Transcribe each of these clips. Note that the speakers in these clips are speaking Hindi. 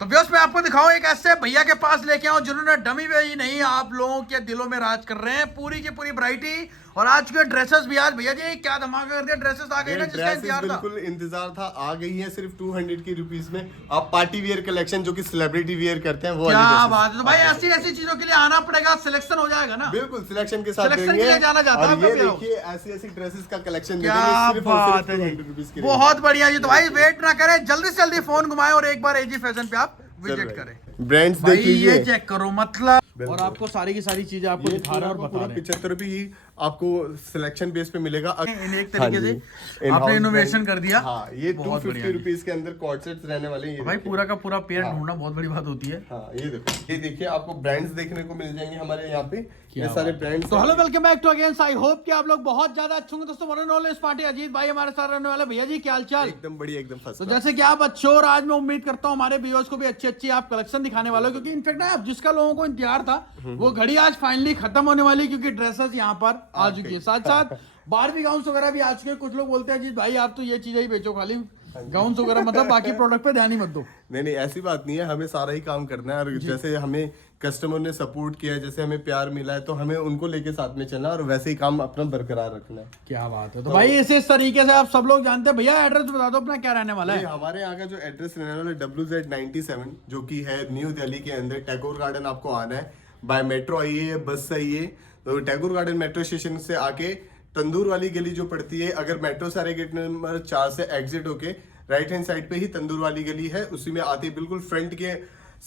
तो व्यूअर्स मैं आपको दिखाऊं एक ऐसे भैया के पास लेके आऊं जिन्होंने डमी वे ही नहीं आप लोगों के दिलों में राज कर रहे हैं। पूरी की पूरी वैरायटी और आज के ड्रेसेस भी। आज भैया जी क्या धमाका कर दिया, ड्रेसेस आ गई ना जिसका इंतजार था। बिल्कुल इंतजार था, आ गई है सिर्फ 200 की रुपीस में। आप पार्टी वियर कलेक्शन जो कि सेलिब्रिटी वियर करते हैं वो क्या बात है। तो भाई ऐसी ऐसी चीजों के लिए आना पड़ेगा, सिलेक्शन हो जाएगा ना। बिल्कुल सिलेक्शन के साथ सिलेक्शन के लिए जाना चाहता है। ये देखिए ऐसी ऐसी ड्रेसेस का कलेक्शन क्या बात है जी, बहुत बढ़िया जी। तो भाई वेट ना करें, जल्दी से जल्दी फोन घुमाएं और एक बार एजी फैशन पे आप विजिट करें। ब्रांड्स देख लीजिए, ये चेक करो मतलब। और आपको सारी की सारी चीजें आपको दिखा रहे हैं और बता रहे हैं। 75 रुपये ही आपको सिलेक्शन बेस पे मिलेगा। एक तरीके से आपने इनोवेशन कर दिया। हाँ, ये 250 रुपीज के अंदर कॉर्ड सेट्स रहने वाले हैं। भाई पूरा का पूरा पेयर ढूंढना बहुत बड़ी बात होती है। हाँ, ये देखिए आपको ब्रांड्स देखने को मिल जाएंगे हमारे यहाँ पे, ये सारे ब्रांड्स। तो hello welcome back to again. I hope कि आप लोग बहुत ज्यादा अच्छे होंगे दोस्तों। वन नॉलेज पार्टी अजीत भाई हमारे साथ रहने वाले। भैया जी क्या हालचाल? एकदम बढ़िया, एकदम फर्स्ट। तो जैसे कि आप अच्छे हो और आज मैं उम्मीद करता हूँ हमारे व्यूअर्स को भी अच्छी अच्छी आप कलेक्शन दिखाने वाले हो, क्योंकि इनफेक्ट ना जिसका लोगों को इंतजार था वो घड़ी आज फाइनली खत्म होने वाली, क्योंकि ड्रेसेस यहाँ पर आ चुकी है। साथ साथ बारबी गाउन्स वगैरह भी आ चुके हैं। कुछ लोग बोलते हैं अजीत भाई आप तो ये चीजें ही बेचो, खाली गाउन्स वगैरह, मतलब बाकी प्रोडक्ट पे ध्यान ही मत दो। नहीं ऐसी बात नहीं है, हमें सारा ही काम करना है। और जैसे हमें कस्टमर ने सपोर्ट किया है, जैसे हमें प्यार मिला है, तो हमें उनको लेके साथ में चलना और वैसे ही काम अपना बरकरार रखना है। क्या बात है। तो भाई इस तरीके से आप सब लोग जानते हैं। भैया एड्रेस बता दो अपना, क्या रहने वाला है? हमारे यहाँ का जो एड्रेस रहने वाला है WZ97, जो कि है न्यू दिल्ली के अंदर। टैगोर गार्डन आपको आना है, बाय मेट्रो आइए, बस से आइए। तो टैगोर गार्डन मेट्रो स्टेशन से आके तंदूर वाली गली जो पड़ती है, अगर मेट्रो सारे गेट नंबर 4 से एग्जिट होके राइट हैंड साइड पे ही तंदूर वाली गली है, उसी में आते ही बिल्कुल फ्रंट के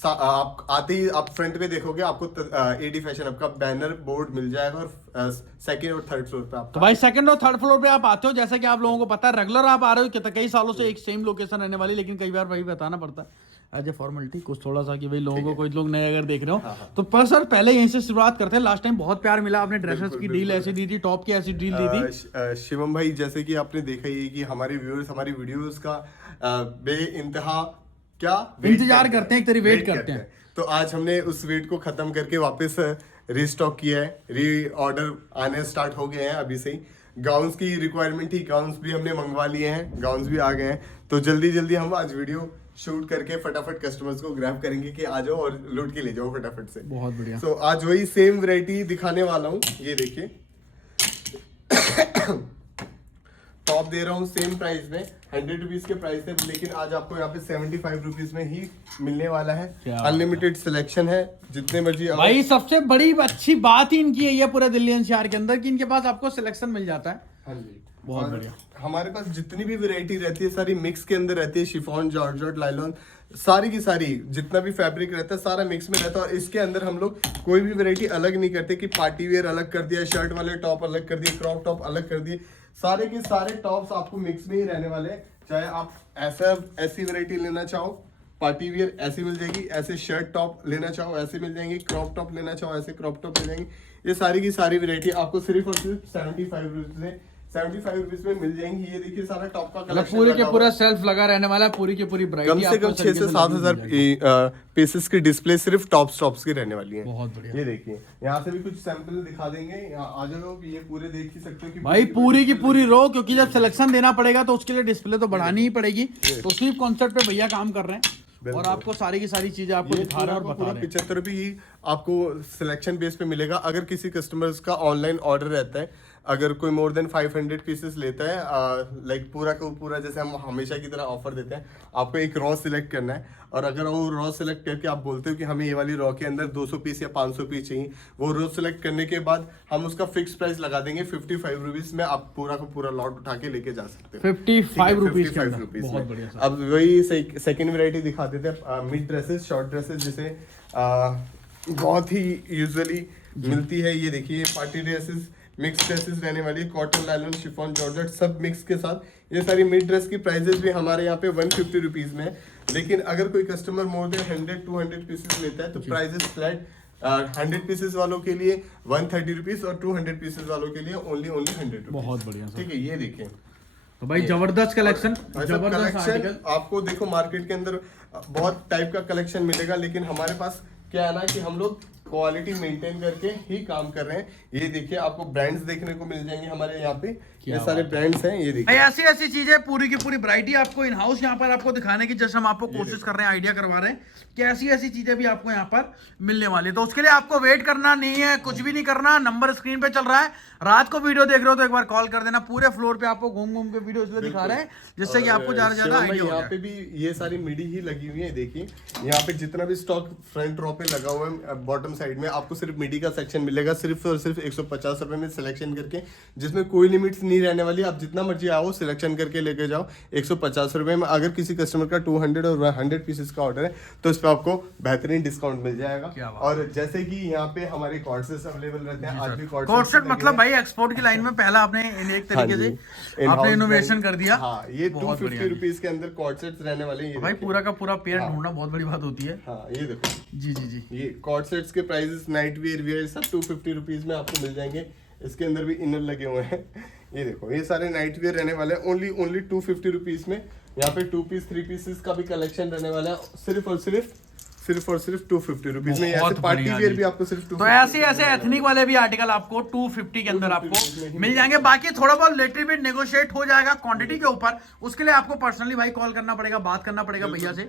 आप आते ही आप फ्रंट पे देखोगे आपको एडी फैशन आपका बैनर बोर्ड मिल जाएगा। और सेकंड और थर्ड फ्लोर पे आप। तो भाई सेकंड और थर्ड फ्लोर पे आप आते हो, जैसा कि आप लोगों को पता है रेगुलर आप आ रहे हो कई सालों से एक सेम लोकेशन रहने वाली, लेकिन कई बार भाई बताना पड़ता है एज ए फॉर्मेलिटी कुछ थोड़ा सा कि भाई लोगों को, कोई लोग नए अगर देख रहे हो तो पर सर पहले यहीं से शुरुआत करते हैं। लास्ट टाइम बहुत प्यार मिला, आपने ड्रेसेस की डील ऐसी दी थी, टॉप की ऐसी डील दी थी। शिवम भाई जैसे कि आपने देखा ही कि हमारे व्यूअर्स हमारी वीडियोस का बे इंतहा क्या इंतजार करते हैं, एक तरह वेट करते हैं। तो आज हमने उस वेट को खत्म करके वापस रीस्टॉक किया है, री ऑर्डर आने स्टार्ट हो गए हैं अभी से ही। गाउन्स की रिक्वायरमेंट थी, गाउन्स भी हमने मंगवा लिए हैं, गाउन्स भी आ गए हैं। तो जल्दी जल्दी हम आज वीडियो शूट करके फटाफट कस्टमर्स को ग्रैब करेंगे कि आ जाओ और लूट के ले जाओ फटाफट से। बहुत बढ़िया। तो आज वही सेम वैरायटी दिखाने वाला हूँ। ये देखिए टॉप दे रहा हूँ सेम प्राइस में, 100 रुपीज के प्राइस है, लेकिन आज आपको यहाँ पे 75 रुपीज में ही मिलने वाला है। अनलिमिटेड सिलेक्शन है, जितने मर्जी। भाई सबसे बड़ी अच्छी बात ही इनकी है पूरे दिल्ली एनसीआर के अंदर कि इनके पास आपको सिलेक्शन मिल जाता है। हाँ जी, बहुत बढ़िया। हमारे पास जितनी भी वैरायटी रहती है सारी मिक्स के अंदर रहती है। शिफॉन, जॉर्जेट, लाइलॉन, सारी की सारी जितना भी फैब्रिक रहता है सारा मिक्स में रहता है। और इसके अंदर हम लोग कोई भी वैरायटी अलग नहीं करते कि पार्टी वेयर अलग कर दिया, शर्ट वाले टॉप अलग कर दिए, क्रॉप टॉप अलग कर दिए। सारे के सारे टॉप्स आपको मिक्स में ही रहने वाले हैं। चाहे आप ऐसी वैरायटी लेना चाहो, पार्टी वियर ऐसी मिल जाएगी, ऐसे शर्ट टॉप लेना चाहो ऐसे मिल जाएंगे, क्रॉप टॉप लेना चाहो ऐसे क्रॉप टॉप मिल जाएंगे। ये सारी की सारी वैरायटी आपको सिर्फ और सिर्फ 75 रुपीज में मिल जाएंगी। ये देखिए सारा टॉप का कलेक्शन पूरे के पूरा सेल्फ लगा रहने वाला है, पूरी की पूरी कम से कम 6 से 7 हजार पीसेस की डिस्प्ले सिर्फ टॉप्स की रहने वाली है। बहुत बढ़िया। ये देखिए यहाँ से भी कुछ सैंपल दिखा देंगे, आ जाओ। ये पूरे देख ही सकते हो कि भाई पूरी की पूरी रो, क्योंकि जब सिलेक्शन देना पड़ेगा तो उसके लिए डिस्प्ले तो बढ़ानी ही पड़ेगी। तो उसी कॉन्सेप्ट पे भैया काम कर रहे हैं और आपको सारी की सारी चीजें आपको दिखा रहे हैं और बता रहे हैं। 75 रुपये ही आपको सिलेक्शन बेस पे मिलेगा। अगर किसी कस्टमर्स का ऑनलाइन ऑर्डर रहता है, अगर कोई मोर देन 500 पीसेस लेता है, लाइक पूरा का पूरा, जैसे हम हमेशा की तरह ऑफर देते हैं, आपको एक रॉ सिलेक्ट करना है। और अगर वो रॉ सिलेक्ट करके आप बोलते हो कि हमें ये वाली रॉ के अंदर 200 पीस या 500 पीस चाहिए, वो रॉ सिलेक्ट करने के बाद हम उसका फिक्स प्राइस लगा देंगे 55 रुपीज में। आप पूरा का पूरा लॉट उठा के लेके जा सकते हो 55 रुपीज। बहुत बढ़िया। अब वही सेकंड वैरायटी दिखा देते हैं, मिड ड्रेसेस, शॉर्ट ड्रेसेस, जिसे बहुत ही यूजुअली मिलती है। ये देखिए पार्टी ड्रेसेस, मिक्स ड्रेसेस रहने वाली है, कॉटन, लाइलॉन, शिफॉन, जॉर्जेट सब मिक्स के साथ। ये सारी मिड ड्रेस की प्राइसेस भी हमारे यहाँ पे 150 रुपीज में है। लेकिन अगर कोई कस्टमर मोर देन 100-200 पीसेस लेता है तो प्राइसेस फ्लैट 100 पीसेस वालों के लिए 130 रुपीज और 200 पीसेस वालों के लिए ओनली 100 रुपीज। बहुत बढ़िया। ठीक है, ये देखिए तो भाई जबरदस्त कलेक्शन, जबरदस्त आर्टिकल। आपको देखो मार्केट के अंदर बहुत टाइप का कलेक्शन मिलेगा, लेकिन हमारे पास क्या है ना कि हम लोग क्वालिटी मेंटेन करके ही काम कर रहे हैं। ये देखिए आपको ब्रांड्स देखने को मिल जाएंगे हमारे यहाँ पे, ये सारे ब्रांड्स हैं। ये देखिए ऐसी ऐसी चीजें पूरी की पूरी वैरायटी आपको इन हाउस यहाँ पर आपको दिखाने की, जैसे हम आपको कोशिश कर रहे हैं, आइडिया करवा रहे हैं कि ऐसी ऐसी चीजें भी आपको यहाँ पर मिलने वाली है। तो उसके लिए आपको वेट करना नहीं है, कुछ भी नहीं करना, नंबर स्क्रीन पे चल रहा है। रात को वीडियो देख रहे हो तो एक बार कॉल कर देना। पूरे फ्लोर पे आपको घूम घूम के वीडियो इसलिए दिखा रहे हैं जिससे कि आपको ज्यादा ज्यादा आइडिया हो यहाँ जाए। पे भी ये सारी मिडी ही लगी हुई है। देखिए यहाँ पे जितना भी स्टॉक फ्रंट रो पे लगा हुआ है, बॉटम साइड में आपको सिर्फ मिडी का सेक्शन मिलेगा, सिर्फ और सिर्फ 150 रुपए में सिलेक्शन करके, जिसमें कोई लिमिट्स नहीं रहने वाली। आप जितना मर्जी आओ सिलेक्शन करके लेके जाओ 150 रुपए में। अगर किसी कस्टमर का 200 और 100 पीसेस का ऑर्डर है तो इस पे आपको बेहतरीन डिस्काउंट मिल जाएगा। और जैसे कि यहाँ पे हमारे कॉर्ड सेट्स अवेलेबल रहते हैं, आज भी कॉर्ड सेट मतलब भाई एक्सपोर्ट की लाइन में पहला आपने एक तरीके से आपने इनोवेशन कर दिया। हाँ, ये 250 रुपीज के अंदर कॉर्ड सेट्स रहने वाले हैं। भाई पूरा का पूरा पेयर ढूंढना बहुत बड़ी बात होती है। हाँ, ये देखो जी जी जी, ये कॉर्ड सेट्स के प्राइसेस नाइट वियर सब 250 रुपीज में आपको मिल जाएंगे। इसके अंदर भी इनर लगे हुए हैं। ये देखो ये सारे नाइट वियर रहने वाले हैं ओनली 250 रुपीज में। यहाँ पे 2 पीस 3 पीसेस का भी कलेक्शन रहने वाला है, सिर्फ और सिर्फ 250 रुपीज में। ऐसे पार्टी वियर भी आपको सिर्फ 250। तो ऐसे एथनिक वाले भी आर्टिकल आपको 250 के अंदर आपको मिल जाएंगे। बाकी थोड़ा बहुत लिटिल बिट नेगोशिएट हो जाएगा क्वांटिटी के ऊपर। उसके लिए आपको पर्सनली भाई कॉल करना पड़ेगा, बात करना पड़ेगा भैया से,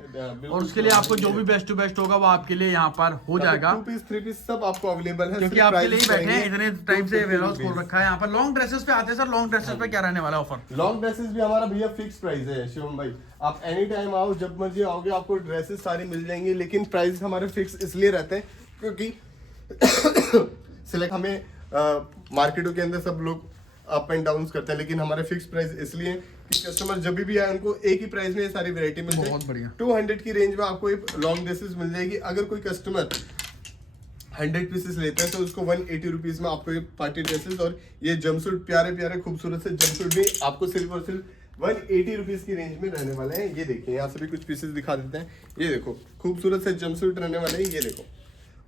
और उसके लिए आपको जो भी बेस्ट टू बेस्ट होगा वो आपके लिए यहाँ पर हो जाएगा। 2 पीस 3 पीस सब आपको अवेलेबल है, क्योंकि आपके लिए ही बैठे हैं, इतने टाइम से वेयरहाउस खोल रखा है। यहाँ पर लॉन्ग ड्रेसेस पे आते हैं सर, लॉन्ग ड्रेसेस पे क्या रहने वाला ऑफर? लॉन्ग ड्रेसेस भी हमारा भैया फिक्स प्राइस है शिवम भाई। आप एनी टाइम आओ, जब मर्जी आओगे आपको ड्रेसेस सारी मिल जाएंगी। लेकिन प्राइस हमारे फिक्स इसलिए रहते हैं क्योंकि सिलेक्ट हमें मार्केटों के अंदर सब लोग अप एंड डाउन करते हैं, लेकिन हमारे फिक्स प्राइस इसलिए कि कस्टमर जब भी आए उनको एक ही प्राइस में ये सारी वैरायटी मिल जाए। बहुत बढ़िया। 200 की रेंज में आपको एक लॉन्ग ड्रेसेस मिल जाएगी। अगर कोई कस्टमर 100 पीसेस लेता है तो उसको 180 रुपीज में आपको ये पार्टी ड्रेसेस और ये जंपसूट, प्यारे प्यारे खूबसूरत से जंपसूट भी आपको सिर्फ और सिर्फ 180 रुपीज की रेंज में रहने वाले हैं। ये देखिए यहाँ से भी कुछ पीसेस दिखा देते हैं। ये देखो खूबसूरत से जंपसूट रहने वाले हैं। ये देखो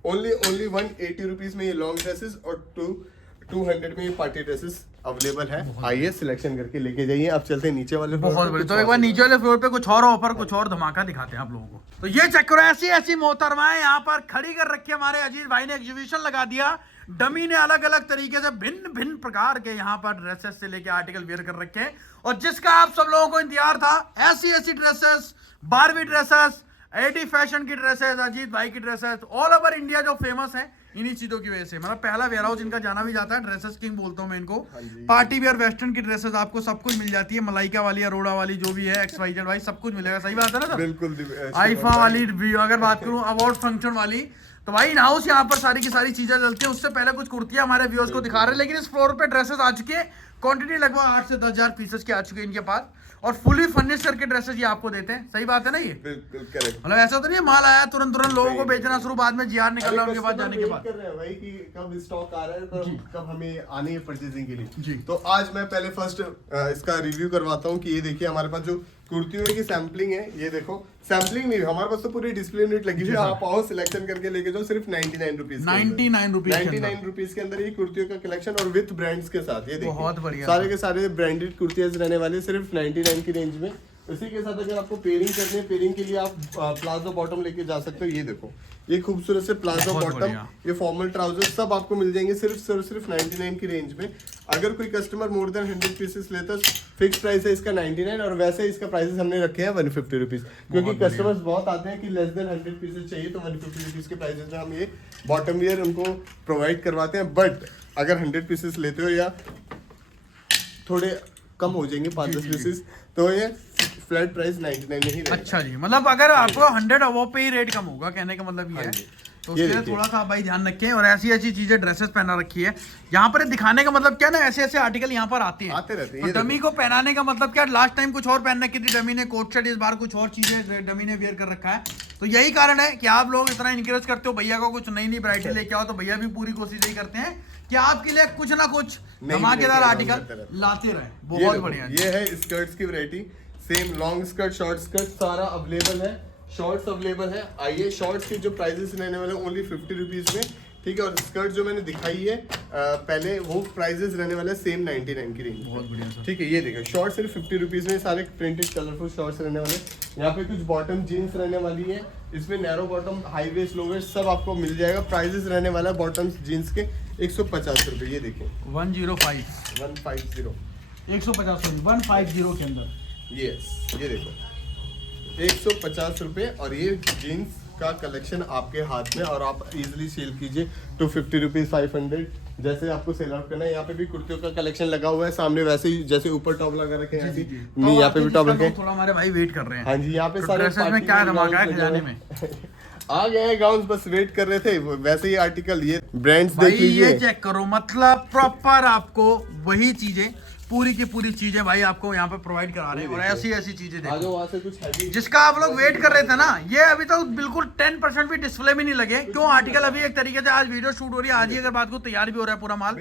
ओनली 180 रुपीज में ये लॉन्ग ड्रेसेस और 200 में ये पार्टी ड्रेसेस अवेलेबल है। आइए सिलेक्शन करके लेके जाइए। आप चलते हैं नीचे वाले बहुत बड़ी। तो एक बार नीचे वाले फ्लोर पे कुछ और ऑफर, कुछ और धमाका दिखाते हैं आप लोगों को। तो ये चेक करो, ऐसी ऐसी मोहतरमाएं यहाँ पर खड़ी कर रखी है। हमारे अजीज भाई ने एग्जीबिशन लगा दिया। डमी ने अलग अलग तरीके से भिन्न भिन्न प्रकार के यहाँ पर ड्रेसेस से लेके आर्टिकल वेयर कर रखे हैं, और जिसका आप सब लोगों को इंतजार था, ऐसी ऐसी dresses, Barbie dresses, AD fashion की ड्रेसेस, अजीत भाई की ड्रेसेस, ऑल ओवर इंडिया जो फेमस है इन्हीं चीजों की वजह से। मतलब पहला वेयर हाउस इनका जाना भी जाता है, ड्रेसेस किंग बोलता हूँ मैं इनको। पार्टी वेयर वेस्टर्न की ड्रेसेस आपको सब कुछ मिल जाती है, मलाइका वाली, अरोड़ा वाली, जो भी है XYZ वाली, सब कुछ मिलेगा। सही बात है ना सर? बिल्कुल। आईफा वाली, अगर बात करूँ अवार्ड फंक्शन वाली, तो भाई इन हाउस यहाँ पर सारी की सारी चीजें चलती है। उससे पहले कुछ कुर्तियां हमारे व्यूअर्स को दिखा रहे हैं, लेकिन इस फ्लोर पे ड्रेसेस आ चुके हैं। क्वांटिटी लगभग 8 से 10 हजार पीसेस के आ चुके हैं इनके पास, और फुली फर्निश करके ड्रेसेस ये आपको देते हैं। सही बात है ना? ये बिल्कुल करेक्ट। मतलब ऐसा तो नहीं है माल आया तुरंत लोगों को बेचना शुरू, बाद में जीआर निकल रहा है उनके पास जाने के बाद। कर रहे हैं भाई कि कब स्टॉक आ रहा है, कब हमें आनी है परचेजिंग के लिए जी। तो आज मैं पहले फर्स्ट इसका रिव्यू करवाता हूँ कि ये देखिए हमारे पास जो कुर्तियों की सैम्पलिंग है। ये देखो सैम्पलिंग नहीं, हमारे पास तो पूरी डिस्प्ले यूनिट लगी हुई है। आप आओ सिलेक्शन करके लेके जाओ सिर्फ 99 रुपीज 99 रुपीज के अंदर ये कुर्तियों का कलेक्शन और विथ ब्रांड्स के साथ। ये देखिए बहुत बढ़िया, सारे के सारे ब्रांडेड कुर्तियां रहने वाले सिर्फ 99 की रेंज में। इसी के साथ अगर आपको पेयरिंग करनी है, पेयरिंग के लिए आप प्लाजो बॉटम लेके जा सकते हो। ये देखो ये खूबसूरत से प्लाजो बॉटम, ये फॉर्मल ट्राउजर सब आपको मिल जाएंगे सिर्फ 99 की रेंज में। अगर कोई कस्टमर मोर देन 100 पीसेस लेता है, फिक्स प्राइस है इसका 99, और वैसे इसका प्राइसेस हमने रखे हैं 150 रुपीज, क्योंकि कस्टमर्स बहुत आते हैं कि लेस देन 100 पीसेस चाहिए, तो 150 रुपीज के प्राइसेस में हम ये बॉटम वियर उनको प्रोवाइड करवाते हैं। बट अगर 100 पीसेस लेते हो या थोड़े कम हो जाएंगे 5-10 पीसेस, तो ये फ्लैट प्राइस 99 में ही रहेगा। अच्छा जी, मतलब अगर आपको 100 अबव पे ही रेट कम होगा, कहने का मतलब ये है। तो उसके लिए थोड़ा सा आप भाई ध्यान रखें। और ऐसी ऐसी चीजें ड्रेसेस पहना रखी है यहाँ पर, दिखाने का मतलब क्या ना, ऐसे ऐसे आर्टिकल यहाँ पर आते रहते हैं। तो डमी को पहनाने का मतलब क्या, लास्ट टाइम कुछ और पहन रखी थी डमी ने कोट शर्ट, इस बार कुछ और चीजें डमी ने वेयर कर रखा है। तो यही कारण है कि आप लोग इतना इनकरेज करते हो भैया को कुछ नई नई वैरायटी लेके आओ, तो भैया भी पूरी कोशिश यही करते हैं कि आपके लिए कुछ ना कुछ धमाकेदार आर्टिकल लाते रहे। बहुत बढ़िया। ये है स्कर्ट्स की variety, same long skirt, short skirt सारा अवेलेबल है। शॉर्ट्स अवेलेबल है। आइए शॉर्ट्स के जो प्राइसेस रहने वाले ओनली 50 रुपीज में, ठीक है। और स्कर्ट जो मैंने दिखाई है पहले, वो प्राइजेस रहने वाले सेम 99 की रेंज। बहुत बढ़िया सर। ठीक है, ये देखो शॉर्ट सिर्फ 50 रुपीज में, सारे प्रिंटेड कलरफुल शॉर्ट्स रहने वाले। यहाँ पे कुछ बॉटम जीन्स रहने वाली है, इसमें narrow bottom, high waist, low waist सब आपको मिल जाएगा। प्राइजेस रहने वाला है बॉटम्स जीन्स के 150 रुपए। ये देखिए 105 150 150 150 के अंदर। यस, ये देखो 150 रुपए। और ये जीन्स का कलेक्शन आपके हाथ में, और आप इजीली सेल कीजिए 250 रुपीज 500, जैसे आपको सेल आउट करना है। यहाँ पे भी कुर्तियों का कलेक्शन लगा हुआ है सामने, वैसे ही जैसे ऊपर टॉप लगा रखे हैं ऐसे नहीं, यहाँ पे भी टॉप रखे हैं। थोड़ा हमारे भाई वेट कर रहे हैं। हाँ जी, यहाँ पे सारे ड्रेसेस में क्या धमाका है खजाने में। आ गए हैं गाउन्स, बस वेट कर रहे थे। वैसे ही आर्टिकल, ये ब्रांड्स भाई देख लीजिए। ये चेक करो, मतलब प्रॉपर आपको वही चीजें, पूरी की पूरी चीजें भाई आपको यहाँ पे प्रोवाइड करा रहे हैं। और ऐसी ऐसी चीजें देखो वहाँ से कुछ हैवी, जिसका आप लोग वेट कर रहे थे ना, ये अभी तक बिल्कुल 10% भी डिस्प्ले में नहीं लगे। क्यों? आर्टिकल अभी एक तरीके से आज वीडियो शूट हो रही है, आज ही अगर बात को तैयार भी हो रहा है पूरा माल।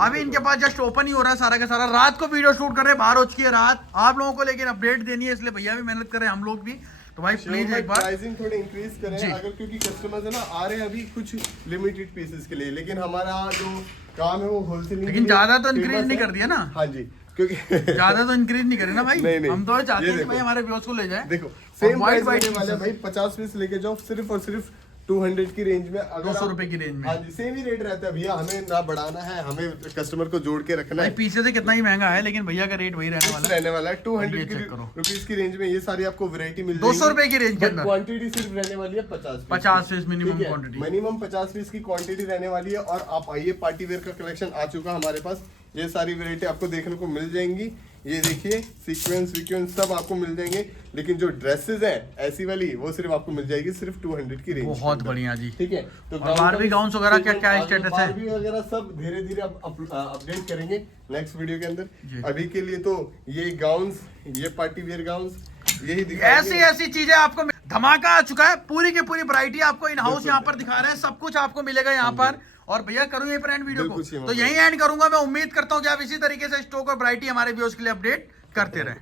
अभी इनके पास जस्ट ओपन ही हो रहा है सारा का सारा। रात को वीडियो शूट कर रहे हैं, 12 हो चुकी है रात। आप लोगों को लेकिन अपडेट देनी है, इसलिए भैया भी मेहनत कर रहे हैं, हम लोग भी। तो भाई प्लीज एक बार प्राइसिंग थोड़ी इंक्रीज करें अगर, क्योंकि कस्टमर्स है ना आ रहे हैं अभी कुछ लिमिटेड पीसेस के लिए, लेकिन हमारा जो काम है वो होलसेलिंग। लेकिन ज्यादा तो इंक्रीज नहीं कर दिया ना। हाँ जी, क्योंकि ज्यादा तो इंक्रीज नहीं करे ना भाई। नहीं, हम तो चाहते हैं कि देखो। भाई हमारे व्यूअर्स को ले जाए। देखो सेम white प्राइस रहने वाला है pieces। भाई, 50 पीस लेके जाओ सिर्फ और सिर्फ 200 की रेंज में। अगर 200 आप- रुपए की रेंज में। हाँ जी, सेम ही रेट रहता है भैया, हमें ना बढ़ाना है, हमें कस्टमर को जोड़ के रखना भाई है। पीछे से कितना ही महंगा है, लेकिन भैया का रेट वही रहने वाला है। रहने वाला है 200 ये की check करो। रुपीज की रेंज में ये सारी आपको वैरायटी मिल 200 रुपए की रेंज के अंदर। क्वांटिटी सिर्फ रहने वाली है 50 piece minimum quantity. Minimum 50 piece की क्वांटिटी रहने वाली है। और आप आइए, पार्टी वेयर का कलेक्शन आ चुका हमारे पास, ये सारी वैरायटी आपको देखने को मिल जाएंगी। ये देखिए सीक्वेंस विक्वेंस सब आपको मिल जाएंगे, लेकिन जो ड्रेसेस है ऐसी वाली वो सिर्फ आपको मिल जाएगी सिर्फ 200 की रेंज। बहुत बढ़िया जी। ठीक है। तो और बारबी गाउन्स वगैरह क्या स्टेटस है? बारबी वगैरह सब धीरे धीरे अपडेट करेंगे नेक्स्ट वीडियो के अंदर। अभी के लिए तो ये गाउन्स, ये पार्टी वेयर गाउन्स, यही ऐसी ऐसी चीजें आपको धमाका आ चुका है। पूरी की पूरी वैरायटी आपको इन हाउस यहाँ पर दिखा रहे हैं, सब कुछ आपको मिलेगा यहाँ पर। और भैया करूँ ये एंड वीडियो को, तो यही एंड करूंगा। मैं उम्मीद करता हूँ कि आप इसी तरीके से स्टॉक और वैरायटी हमारे व्यूअर्स के लिए अपडेट करते रहें।